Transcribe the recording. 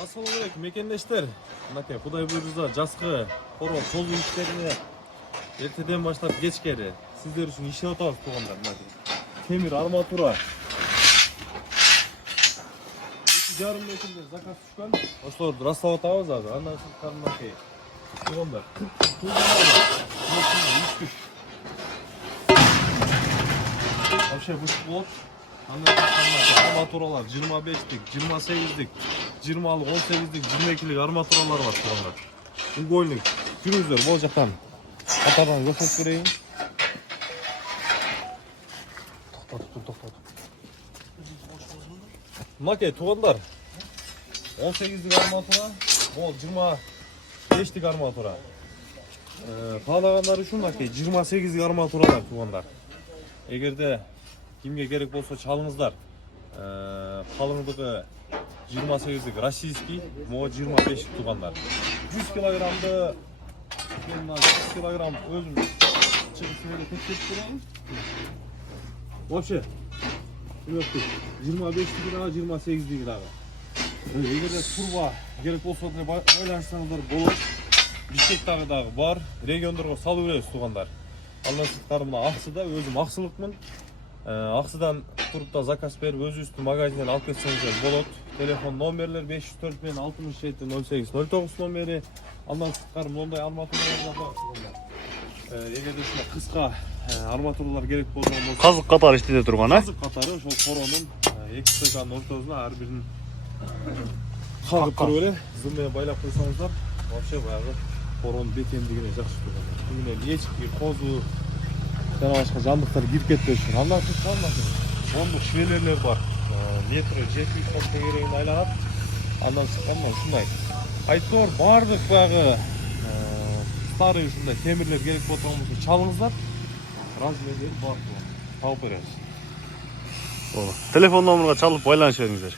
Assalamualaikum mekendештер. Мынакей Кудай буйрса жазкы короо тозуу иштерине эртеден баштап кечкери сиздер үчүн иштеп атабыз туугандар. Мынакей темир арматура 2,5 метрден заказ түшкөн. Ошолорду растлап атабыз азыр. Андан сырткары мынакей туугандар. Вообще бушук болот. Арматуралар 25'lik, 28'lik, 20'lık, 18'lik, 22'lik armaturalar var şu anda. Ugoylik, cruiser, bol jaqtan qatardan gösterip bereyim. To'xtat. Mınakey tuğanlar 18'lik armatura, bol 25'lik armatura. Kağlağanlar üçün mınakey 28'lik armaturalar tuğanlar. Egerde kimge gerek bolsa çalыңыздар. Kalınlığı 28'lik российский, mo 25 tuğanlar. 100 kilogramdı, 100 kilogram özüm çıkısını tekrar koyayım. Вообще, 25'lik daha 28'lik daha. Egerde turba gerek bolsa da байланышсаңыздар болот. Бишкектагы дагы бар, региондорго салып беребиз тугандар. Алласыздар мына Аксыда өзүм аксылыкмын. Аксыдан туруп да заказ берип өзүбүздүн магазинден алып кетсеңиздер болот. Телефон номерлер 504 мен 67 08 09 номери. Андан сырткары мындай арматуралар бар. Эгерде ушундай кыска арматуралар керек болгон болсо казык катары иштете турган, казык катары ошол коронун эки стойканын ортосуна ар бирин кагып туруп эле зым менен байлап койсоңуздар, вообще баягы коронун бекемдигине жакшы турган. Күнүнөн эчки козу жана башка жандыктар кирип кетпеш үчүн. Андан сырткары бондук швелерлер бар. Метрі 700 сом тегерегин айланат. Андан сырткары ушундай айтор бардык баягы старый ушундай темирлер керек болгон болсо чалыңыздар. Размерлери бар. Тауып беребиз. Телефон номерге чалып байланыша бериңиздер.